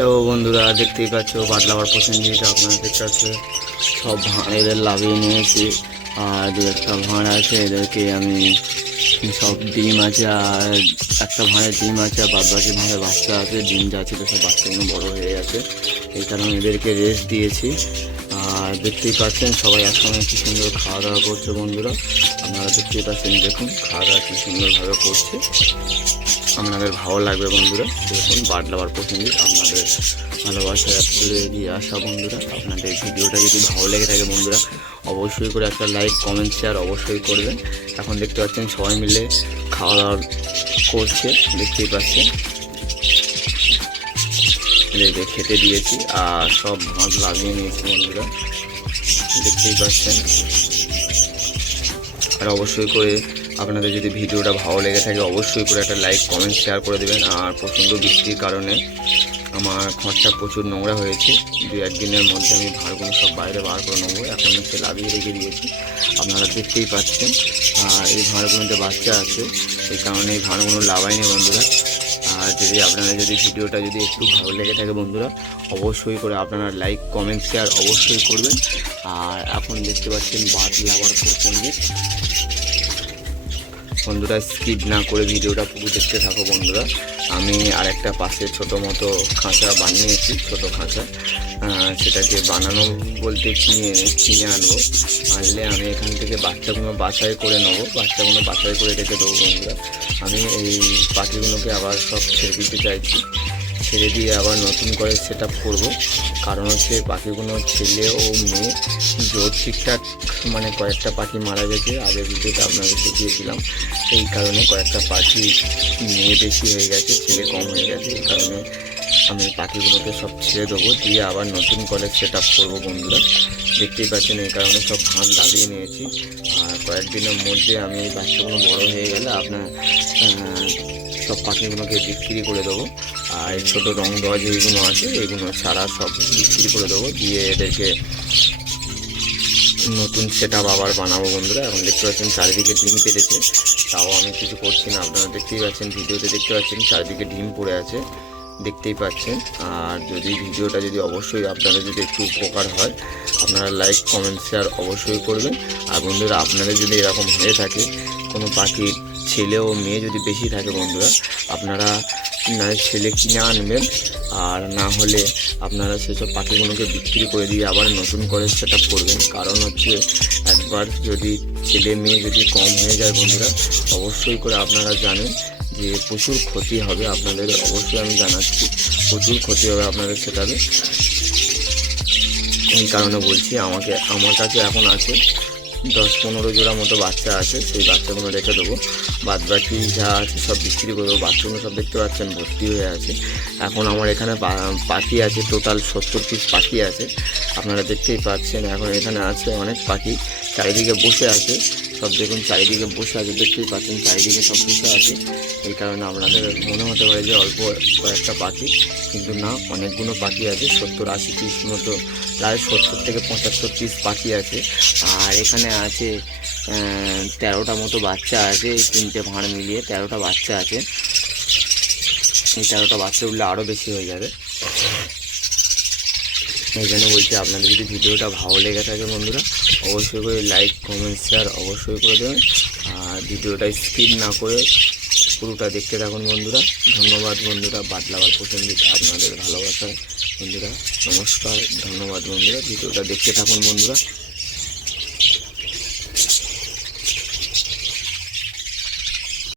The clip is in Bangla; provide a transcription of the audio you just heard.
হ্যালো বন্ধুরা, দেখতেই পাচ্ছ বাটলাবার প্রসেনজিৎ। আপনারা দেখতে পাচ্ছ সব ভাঁড় এদের লাভিয়ে নিয়েছি। আর দু একটা ভাঁড় আছে, এদেরকে আমি সব ডিম আছে, আর একটা ভাঁড়ে ডিম আছে, আর বাদ বাকি ভাঁড়ে বাচ্চা আছে। ডিম যা ছিল সব বাচ্চাগুলো বড়ো হয়ে গেছে, এই কারণে এদেরকে রেস্ট দিয়েছি। আর দেখতেই পাচ্ছেন সবাই একসঙ্গে কি সুন্দর খাওয়া দাওয়া করছে বন্ধুরা। আপনারা দেখতেই পাচ্ছেন, দেখুন খাওয়া দাওয়া কি সুন্দরভাবে করছে। আপনাদের ভালো লাগবে বন্ধুরা। দেখুন বাটলাবার প্রসেনজিৎ, আপনাদের ভালোবাসা এত দূরে এগিয়ে আসা বন্ধুরা। আপনাদের ভিডিওটা যদি ভালো লেগে থাকে বন্ধুরা, অবশ্যই করে একটা লাইক, কমেন্ট, শেয়ার অবশ্যই করবেন। এখন দেখতে পাচ্ছেন সবাই মিলে খাওয়া দাওয়া করছে, দেখতেই পাচ্ছেন। এদেরকে খেতে দিয়েছি আর সব ভাঁড় লাগিয়ে নিয়েছি বন্ধুরা, দেখতেই পাচ্ছেন। আর অবশ্যই করে আপনাদের যদি ভিডিওটা ভালো লেগে থাকে অবশ্যই করে একটা লাইক, কমেন্ট, শেয়ার করে দেবেন। আর প্রচণ্ড বৃষ্টির কারণে আমার ঘরটা প্রচুর নোংরা হয়েছে। 2-1 দিনের মধ্যে আমি ভাঁড়গুলো সব বাইরে বার করে নেবো। এখন হচ্ছে লাগিয়ে রেখে দিয়েছি, আপনারা দেখতেই পাচ্ছেন। আর এই ভাঁড়গুলোতে বাচ্চা আছে, এই কারণে এই ভাঁড়গুলো লাগাইনি বন্ধুরা। আর যদি আপনারা ভিডিওটা যদি একটু ভালো লেগে থাকে বন্ধুরা, অবশ্যই করে আপনারা লাইক, কমেন্ট, শেয়ার অবশ্যই করবেন। আর এখন দেখতে পাচ্ছেন বাটলাবার প্রসেনজিৎ। বন্ধুরা স্কিপ না করে ভিডিওটা পুরো দেখতে থাকো বন্ধুরা। আমি আরেকটা পাশে ছোটো মতো খাঁচা বানিয়েছি, ছোটো খাঁচা। সেটাকে বানানো বলতে কিনে আনবো। আনলে আমি এখান থেকে বাচ্চাগুলো বাছাই করে নেবো, বাচ্চাগুলো বাছাই করে রেখে দেবো বন্ধুরা। আমি এই পাখিগুলোকে আবার সব ছেড়ে দিতে চাইছি, ছেড়ে দিয়ে আবার নতুন করে সেট আপ করবো। কারণ হচ্ছে পাখিগুলো ছেলে ও মেয়ে জোর ঠিকঠাক, মানে কয়েকটা পাখি মারা গেছে, আগের ভিডিওটা আপনাদের দেখিয়েছিলাম। এই কারণে কয়েকটা পাখি মেয়ে বেশি হয়ে গেছে, ছেলে কম হয়ে গেছে। এই কারণে আমি পাখিগুলোকে সব ছেড়ে দেবো, দিয়ে আবার নতুন করে সেট আপ করবো বন্ধুরা, দেখতেই পাচ্ছেন। এই কারণে সব ভাঁড় লাগিয়ে নিয়েছি। আর কয়েকদিনের মধ্যে আমি এই বাচ্চাগুলো বড়ো হয়ে গেলে আপনার সব পাখিগুলোকে বিক্রি করে দেবো। আর এই ছোটো রং দেওয়া যেগুলো আছে এগুলো ছাড়া সব বিক্রি করে দেবো, দিয়ে এদেরকে নতুন সেট আপ আবার বানাবো বন্ধুরা। এখন দেখতে পাচ্ছেন চারিদিকে ডিম পেড়েছে, তাও আমি কিছু করছি না। আপনারা দেখতেই পাচ্ছেন, ভিডিওতে দেখতে পাচ্ছেন চারিদিকে ডিম পড়ে আছে, দেখতেই পাচ্ছেন। আর ভিডিওটা অবশ্যই আপনাদের একটু উপকার হয়, আপনারা লাইক, কমেন্ট, শেয়ার অবশ্যই করবেন। আর বন্ধুরা আপনাদের যদি এরকম হয়ে থাকে, কোনো পাখির ছেলে ও মেয়ে যদি বেশি থাকে বন্ধুরা, আপনারা না ছেলে কিনে আনবেন, আর না হলে আপনারা সেসব পাখিগুলোকে বিক্রি করে দিয়ে আবার নতুন করে সেট আপ করবেন। কারণ হচ্ছে একবার যদি ছেলে মেয়ে কম হয়ে যায় বন্ধুরা, অবশ্যই করে আপনারা জানেন যে প্রচুর ক্ষতি হবে আপনাদের। অবশ্যই আমি জানাচ্ছি, প্রচুর ক্ষতি হবে আপনাদের সেটাতে। এই কারণে বলছি, আমার কাছে এখন আছে 10-15 জোড়া মতো বাচ্চা আছে, সেই বাচ্চাগুলো রেখে দেবো। বাদ বাকি যা আছে সব বিক্রি করে দেবো। বাচ্চাগুলো সব দেখতে পাচ্ছেন ভর্তি হয়ে আছে। এখন আমার এখানে পাখি আছে টোটাল 70 পিস পাখি আছে, আপনারা দেখতেই পাচ্ছেন। এখন এখানে আছে অনেক পাখি, চারিদিকে বসে আছে সব, দেখুন চারিদিকে বসে আছে, দেখতেই পাচ্ছেন চারিদিকে সব বসে আছে। এই কারণে আপনাদের মনে হতে পারে যে অল্প কয়েকটা পাখি, কিন্তু না, অনেকগুলো পাখি আছে। 70-80 পিস মতো, প্রায় 70 থেকে 75 পিস পাখি আছে। আর এখানে আছে 13টা মতো বাচ্চা আছে, 3টে ভাঁড় মিলিয়ে 13টা বাচ্চা আছে। এই 13টা বাচ্চা উঠলে আরও বেশি হয়ে যাবে। এই জন্য বলছি, আপনাদের যদি ভিডিওটা ভালো লেগে থাকে বন্ধুরা, অবশ্যই করে লাইক, কমেন্ট, শেয়ার অবশ্যই করে দেবেন। আর ভিডিওটা স্কিপ না করে পুরোটা দেখতে থাকুন বন্ধুরা। ধন্যবাদ বন্ধুরা। বাটলাবার প্রসেনজিৎ, আপনাদের ভালোবাসা বন্ধুরা। নমস্কার, ধন্যবাদ বন্ধুরা। ভিডিওটা দেখতে থাকুন বন্ধুরা।